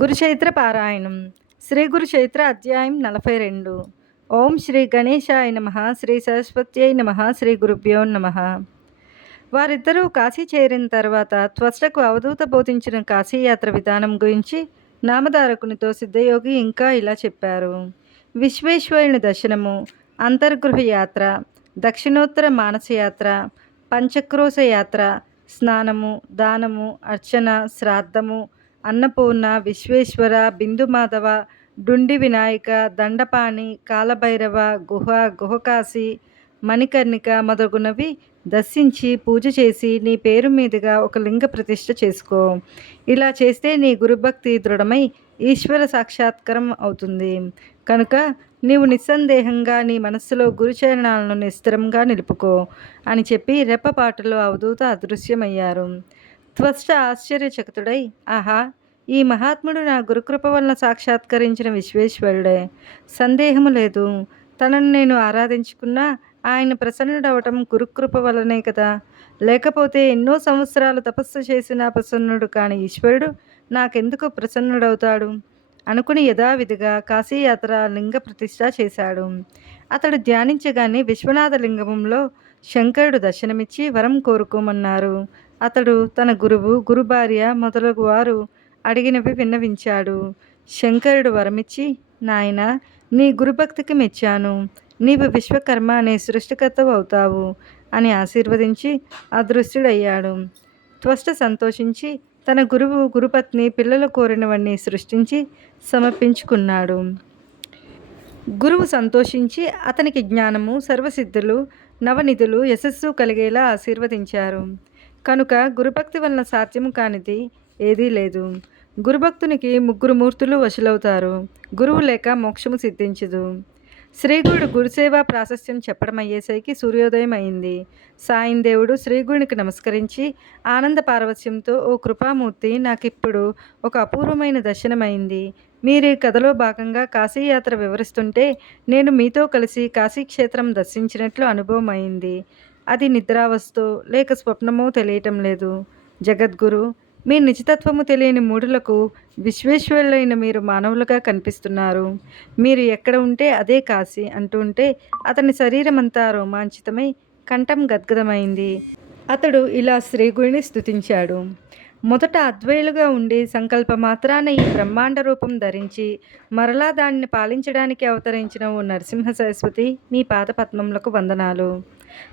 గురుచైత్ర పారాయణం. శ్రీ గురుచైత్ర అధ్యాయం నలభై రెండు. ఓం శ్రీ గణేశాయ నమ శ్రీ సరస్వత్యై నమ శ్రీ గురుభ్యో నమ. వారిద్దరూ కాశీ చేరిన తర్వాత త్వష్టకు అవధూత బోధించిన కాశీయాత్ర విధానం గురించి నామధారకునితో సిద్ధయోగి ఇంకా ఇలా చెప్పారు. విశ్వేశ్వరుని దర్శనము అంతర్గృహ యాత్ర దక్షిణోత్తర మానసయాత్ర పంచక్రోశ యాత్ర స్నానము దానము అర్చన శ్రాద్ధము అన్నపూర్ణ విశ్వేశ్వర బిందుమాధవ డుండి వినాయక దండపాణి కాలభైరవ గుహ గుహకాశి మణికర్ణిక మొదలగునవి దర్శించి పూజ చేసి నీ పేరు మీదుగా ఒక లింగ ప్రతిష్ఠ చేసుకో. ఇలా చేస్తే నీ గురుభక్తి దృఢమై ఈశ్వర సాక్షాత్కారం అవుతుంది. కనుక నీవు నిస్సందేహంగా నీ మనస్సులో గురుచరణాలను నిస్తరంగా నిలుపుకో అని చెప్పి రెప్పపాటులో అవధూత అదృశ్యమయ్యారు. త్వష్ట ఆశ్చర్యచకితుడై ఆహా ఈ మహాత్ముడు నా గురుకృప వలన సాక్షాత్కరించిన విశ్వేశ్వరుడే. సందేహము లేదు. తనను నేను ఆరాధించుకున్నా ఆయన ప్రసన్నుడవటం గురుకృప వలనే కదా. లేకపోతే ఎన్నో సంవత్సరాలు తపస్సు చేసిన ప్రసన్నుడు కాని ఈశ్వరుడు నాకెందుకు ప్రసన్నుడవుతాడు? అనుకుని యథావిధిగా కాశీయాత్ర లింగ ప్రతిష్ట చేశాడు. అతడు ధ్యానించగానే విశ్వనాథ లింగంలో శంకరుడు దర్శనమిచ్చి వరం కోరుకోమన్నారు. అతడు తన గురువు గురుభార్య మొదలగు వారు అడిగినవి విన్నవించాడు. శంకరుడు వరమిచ్చి నాయన నీ గురుభక్తికి మెచ్చాను. నీవు విశ్వకర్మ అనే సృష్టికర్త అవుతావు అని ఆశీర్వదించి అదృశ్యుడయ్యాడు. త్వష్ట సంతోషించి తన గురువు గురుపత్ని పిల్లలు కోరినవన్నీ సృష్టించి సమర్పించుకున్నాడు. గురువు సంతోషించి అతనికి జ్ఞానము సర్వసిద్ధులు నవనిధులు యశస్సు కలిగేలా ఆశీర్వదించారు. కనుక గురుభక్తి వలన సాధ్యము కానిది ఏదీ లేదు. గురుభక్తునికి ముగ్గురు మూర్తులు వశులవుతారు. గురువు లేక మోక్షము సిద్ధించదు. శ్రీగురుడు గురుసేవా ప్రాశస్యం చెప్పడం అయ్యేసరికి సూర్యోదయం అయింది సాయం దేవుడు శ్రీగురునికి నమస్కరించి ఆనంద పారవస్యంతో ఓ కృపామూర్తి నాకిప్పుడు ఒక అపూర్వమైన దర్శనమైంది. మీరు ఈ కథలో భాగంగా కాశీయాత్ర వివరిస్తుంటే నేను మీతో కలిసి కాశీక్షేత్రం దర్శించినట్లు అనుభవం అయింది అది నిద్రావస్థో లేక స్వప్నమో తెలియటం లేదు. జగద్గురు మీ నిజతత్వము తెలియని మూడులకు విశ్వేశ్వరులైన మీరు మానవులుగా కనిపిస్తున్నారు. మీరు ఎక్కడ ఉంటే అదే కాశీ అంటుంటే అతని శరీరం అంతా రోమాంచితమై కంఠం గద్గదమైంది. అతడు ఇలా శ్రీగుడిని స్థుతించాడు మొదట అద్వైలుగా ఉండి సంకల్ప మాత్రాన ఈ బ్రహ్మాండ రూపం ధరించి మరలా దానిని పాలించడానికి అవతరించిన ఓ నరసింహ సరస్వతి మీ పాద పద్మములకు వందనాలు.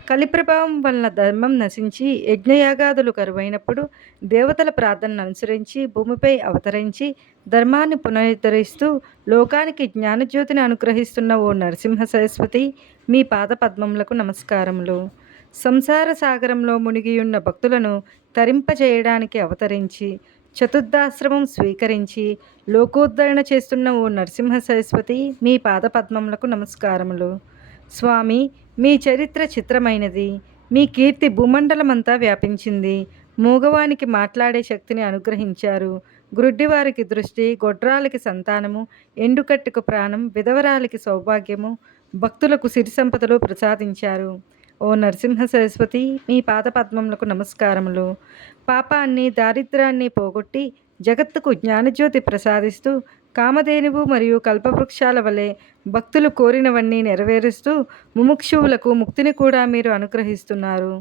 కలిప్రభావం వలన ధర్మం నశించి యజ్ఞయాగాదులు కరువైనప్పుడు దేవతల ప్రార్థనను అనుసరించి భూమిపై అవతరించి ధర్మాన్ని పునరుద్ధరిస్తూ లోకానికి జ్ఞానజ్యోతిని అనుగ్రహిస్తున్న ఓ నరసింహ సరస్వతి మీ పాద పద్మములకు నమస్కారములు. సంసార సాగరంలో మునిగియున్న భక్తులను తరింపజేయడానికి అవతరించి చతుర్థాశ్రమం స్వీకరించి లోకోద్ధరణ చేస్తున్న ఓ నరసింహ సరస్వతి మీ పాదపద్మములకు నమస్కారములు. స్వామి మీ చరిత్ర చిత్రమైనది. మీ కీర్తి భూమండలమంతా వ్యాపించింది. మూగవానికి మాట్లాడే శక్తిని అనుగ్రహించారు. గ్రుడ్డివారికి దృష్టి గొడ్రాలకి సంతానము ఎండుకట్టుకు ప్రాణం విధవరాలకి సౌభాగ్యము భక్తులకు సిరి సంపదలు ప్రసాదించారు. ఓ నరసింహ సరస్వతి మీ పాదపద్మములకు నమస్కారములు. పాపాన్ని దారిద్రాన్ని పోగొట్టి జగత్తుకు జ్ఞానజ్యోతి ప్రసాదిస్తూ కామధేనువు మరియు కల్పవృక్షాల వలె భక్తులు కోరినవన్నీ నెరవేరుస్తూ ముముక్షువులకు ముక్తిని కూడా మీరు అనుగ్రహిస్తున్నారు.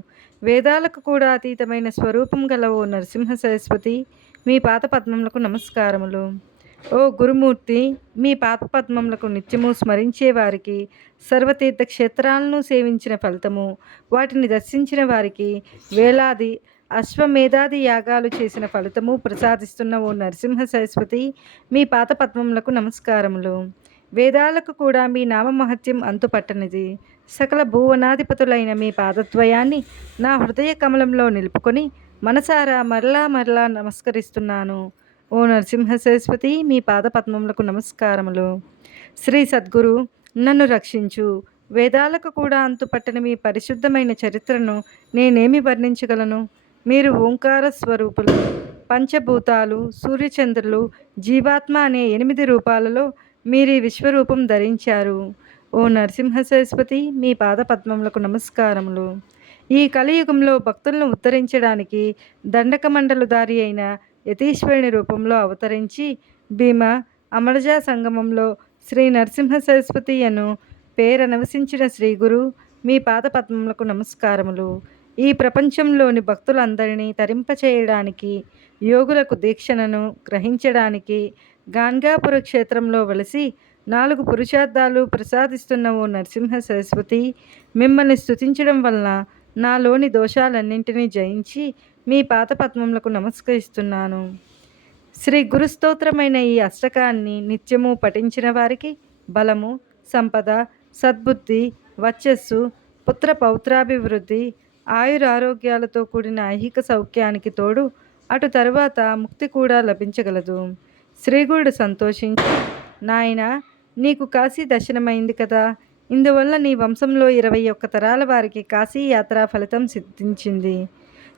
వేదాలకు కూడా అతీతమైన స్వరూపం గల ఓ నరసింహ సరస్వతి మీ పాత పద్మములకు నమస్కారములు. ఓ గురుమూర్తి మీ పాత పద్మములకు నిత్యము స్మరించే వారికి సర్వతీర్థ క్షేత్రాలను సేవించిన ఫలితము వాటిని దర్శించిన వారికి వేలాది అశ్వమేధాది యాగాలు చేసిన ఫలితము ప్రసాదిస్తున్న ఓ నరసింహ సరస్వతి మీ పాత పద్మములకు నమస్కారములు. వేదాలకు కూడా మీ నామమహత్యం అంతుపట్టనిది. సకల భువనాధిపతులైన మీ పాదద్వయాన్ని నా హృదయ కమలంలో నిలుపుకొని మనసారా మరలా మరలా నమస్కరిస్తున్నాను. ఓ నరసింహ సరస్వతి మీ పాదపద్మములకు నమస్కారములు. శ్రీ సద్గురు నన్ను రక్షించు. వేదాలకు కూడా అంతుపట్టని మీ పరిశుద్ధమైన చరిత్రను నేనేమి వర్ణించగలను? మీరు ఓంకార స్వరూపులు పంచభూతాలు సూర్యచంద్రులు జీవాత్మ అనే ఎనిమిది రూపాలలో మీరు ఈ విశ్వరూపం ధరించారు. ఓ నరసింహ సరస్వతి మీ పాద పద్మములకు నమస్కారములు. ఈ కలియుగంలో భక్తులను ఉద్ధరించడానికి దండక దారి అయిన యతీశ్వరుని రూపంలో అవతరించి భీమ అమరజా సంగమంలో శ్రీ నరసింహ సరస్వతి అను పేరనవసించిన శ్రీ గురు మీ పాదపద్మములకు నమస్కారములు. ఈ ప్రపంచంలోని భక్తులందరినీ తరింపచేయడానికి యోగులకు దీక్షణను గ్రహించడానికి గాన్గాపుర క్షేత్రంలో వెలిసి నాలుగు పురుషార్థాలు ప్రసాదిస్తున్న ఓ నరసింహ సరస్వతి మిమ్మల్ని స్తుతించడం వలన నాలోని దోషాలన్నింటినీ జయించి మీ పాత పద్మములకు నమస్కరిస్తున్నాను. శ్రీ గురుస్తోత్రమైన ఈ అష్టకాన్ని నిత్యము పఠించిన వారికి బలము సంపద సద్బుద్ధి వచ్చస్సు పుత్ర పౌత్రాభివృద్ధి ఆయురారోగ్యాలతో కూడిన ఐహిక సౌఖ్యానికి తోడు అటు తరువాత ముక్తి కూడా లభించగలదు. శ్రీగుడు సంతోషించి. నాయన నీకు కాశీ దర్శనమైంది కదా. ఇందువల్ల నీ వంశంలో ఇరవై ఒక్క తరాల వారికి కాశీ యాత్ర ఫలితం సిద్ధించింది.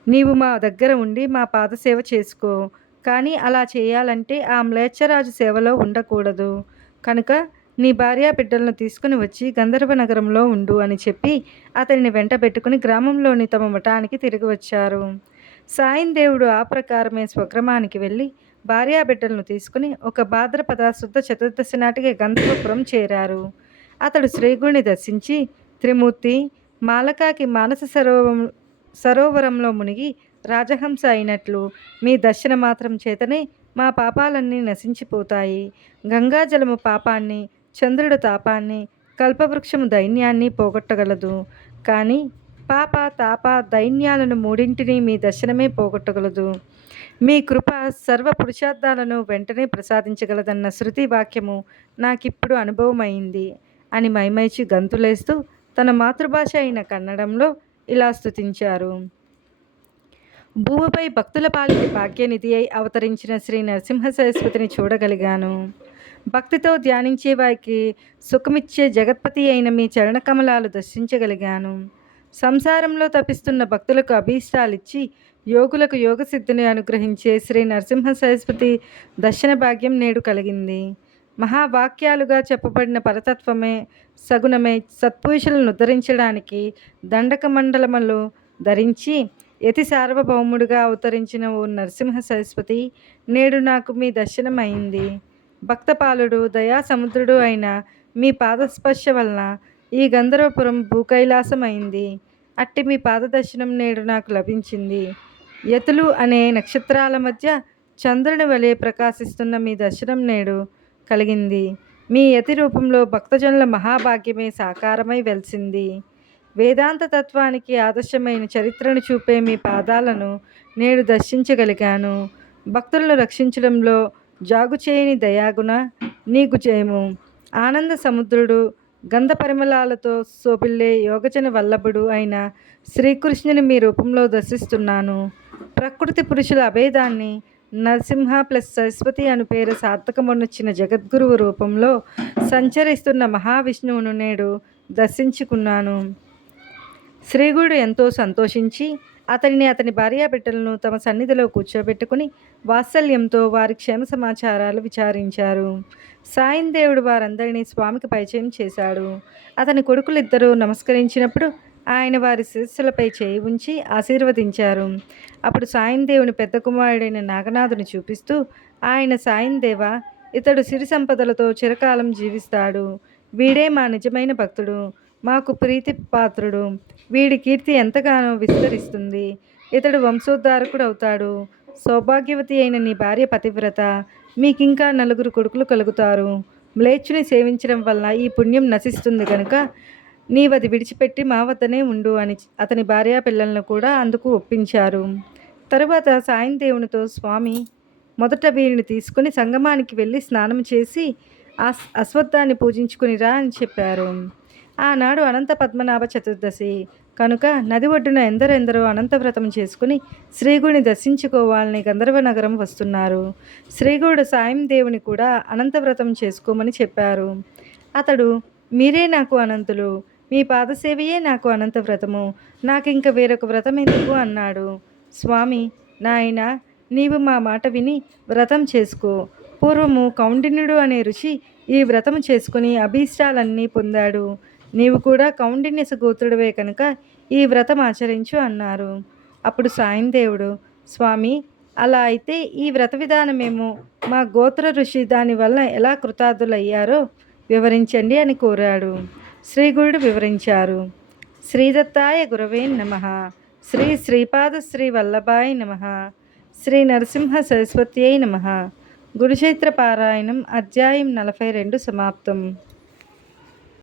నీవు మా దగ్గర ఉండి మా పాదసేవ చేసుకో. కానీ అలా చేయాలంటే ఆ మ్లేచ్ఛరాజు సేవలో ఉండకూడదు. కనుక నీ భార్యా బిడ్డలను తీసుకుని వచ్చి గంధర్వ నగరంలో ఉండు అని చెప్పి అతనిని వెంట పెట్టుకుని గ్రామంలోని తమ మఠానికి తిరిగి వచ్చారు. సాయం దేవుడు ఆ ప్రకారమే స్వగ్రామానికి వెళ్ళి భార్యా బిడ్డలను తీసుకుని ఒక భాద్రపద శుద్ధ చతుర్దశి నాటికి గంధర్వపురం చేరారు. అతడు శ్రీగుణ్ణి దర్శించి త్రిమూర్తి మాలకాకి మానస సరోవరం సరోవరంలో మునిగి రాజహంస అయినట్లు మీ దర్శన మాత్రం చేతనే మా పాపాలన్నీ నశించిపోతాయి. గంగాజలము పాపాన్ని చంద్రుడు తాపాన్ని కల్పవృక్షము దైన్యాన్ని పోగొట్టగలదు. కానీ పాప తాప దైన్యాలను మూడింటిని మీ దర్శనమే పోగొట్టగలదు. మీ కృప సర్వ పురుషార్థాలను వెంటనే ప్రసాదించగలదన్న శృతి వాక్యము నాకిప్పుడు అనుభవమైంది అని మైమైచి గంతులేస్తూ తన మాతృభాష అయిన కన్నడంలో ఇలా స్తుతించారు. భూమిపై భక్తుల పాలిటి భాగ్యనిధి అయి అవతరించిన శ్రీ నరసింహ సరస్వతిని చూడగలిగాను. భక్తితో ధ్యానించే వారికి సుఖమిచ్చే జగత్పతి అయిన మీ చరణకమలాలు దర్శించగలిగాను. సంసారంలో తపిస్తున్న భక్తులకు అభీష్టాలిచ్చి యోగులకు యోగ సిద్ధిని అనుగ్రహించే శ్రీ నరసింహ సరస్వతి దర్శన భాగ్యం నేడు కలిగింది. మహావాక్యాలుగా చెప్పబడిన పరతత్వమే సగుణమే సత్పురుషులను ఉద్ధరించడానికి దండక మండలములు ధరించి యతి సార్వభౌముడిగా అవతరించిన ఓ నరసింహ సరస్వతి నేడు నాకు మీ దర్శనం అయింది భక్తపాలుడు దయా సముద్రుడు అయిన మీ పాదస్పర్శ వలన ఈ గంధర్వపురం భూకైలాసమైంది. అట్టి మీ పాదదర్శనం నేడు నాకు లభించింది. యతులు అనే నక్షత్రాల మధ్య చంద్రుని వలె ప్రకాశిస్తున్న మీ దర్శనం నేడు కలిగింది. మీ యతి రూపంలో భక్తజనుల మహాభాగ్యమే సాకారమై వెలిసింది. వేదాంత తత్వానికి ఆదర్శమైన చరిత్రను చూపే మీ పాదాలను నేడు దర్శించగలిగాను. భక్తులను రక్షించడంలో జాగు చేయని దయాగుణ నీకు జయము ఆనంద సముద్రుడు గంధ పరిమళాలతో శోభిల్లే యోగజన వల్లభుడు అయిన శ్రీకృష్ణుని మీ రూపంలో దర్శిస్తున్నాను. ప్రకృతి పురుషుల అభేదాన్ని నరసింహ ప్లస్ సరస్వతి అను పేరు సార్థకమునొచ్చిన జగద్గురువు రూపంలో సంచరిస్తున్న మహావిష్ణువును నేడు దర్శించుకున్నాను. శ్రీగుడు ఎంతో సంతోషించి అతనిని అతని భార్యాబిడ్డలను తమ సన్నిధిలో కూర్చోబెట్టుకుని వాత్సల్యంతో వారి క్షేమ సమాచారాలు విచారించారు. సాయం దేవుడు వారందరినీ స్వామికి పరిచయం చేశాడు. అతని కొడుకులిద్దరూ నమస్కరించినప్పుడు ఆయన వారి శిరస్సులపై చేయి ఉంచి ఆశీర్వదించారు. అప్పుడు సాయం దేవుని పెద్ద కుమారుడైన నాగనాథుని చూపిస్తూ ఆయన సాయం దేవ ఇతడు సిరి సంపదలతో చిరకాలం జీవిస్తాడు. వీడే మా నిజమైన భక్తుడు. మాకు ప్రీతి పాత్రుడు వీడి కీర్తి ఎంతగానో విస్తరిస్తుంది. ఇతడు వంశోద్ధారకుడు అవుతాడు సౌభాగ్యవతి అయిన నీ భార్య పతివ్రత. మీకింకా నలుగురు కొడుకులు కలుగుతారు. మ్లేచ్చుని సేవించడం వల్ల ఈ పుణ్యం నశిస్తుంది కనుక నీవది విడిచిపెట్టి మా వద్దనే ఉండు అని అతని భార్యా పిల్లలను కూడా అందుకు ఒప్పించారు. తరువాత సాయం దేవునితో స్వామి మొదట వీరిని తీసుకుని సంగమానికి వెళ్ళి స్నానం చేసి అస్ అశ్వత్థాన్ని పూజించుకునిరా అని చెప్పారు. ఆనాడు అనంత పద్మనాభ చతుర్దశి. కనుక నది ఒడ్డున ఎందరెందరో అనంతవ్రతం చేసుకుని శ్రీగుడిని దర్శించుకోవాలని గంధర్వ నగరం వస్తున్నారు. శ్రీగుడు సాయం దేవుని కూడా అనంతవ్రతం చేసుకోమని చెప్పారు. అతడు మీరే నాకు అనంతులు. మీ పాదసేవయే నాకు అనంత వ్రతము. నాకు ఇంక వేరొక వ్రతం ఎందుకు అన్నాడు. స్వామి నాయన నీవు మా మాట విని వ్రతం చేసుకో. పూర్వము కౌండిన్యుడు అనే ఋషి ఈ వ్రతం చేసుకుని అభీష్టాలన్నీ పొందాడు. నీవు కూడా కౌండిన్యస గోత్రుడివే కనుక ఈ వ్రతం ఆచరించు అన్నారు. అప్పుడు సాయం దేవుడు స్వామి అలా అయితే ఈ వ్రత విధానమేమో మా గోత్ర ఋషి దానివల్ల ఎలా కృతార్థులయ్యారో వివరించండి అని కోరాడు. శ్రీగురుడు వివరించారు. శ్రీదత్తాయ గురవే నమ. శ్రీ శ్రీపాద శ్రీ వల్లభాయ నమ. శ్రీ నరసింహ సరస్వత్యై నమ. గురుచైత్ర పారాయణం అధ్యాయం నలభై రెండు సమాప్తం.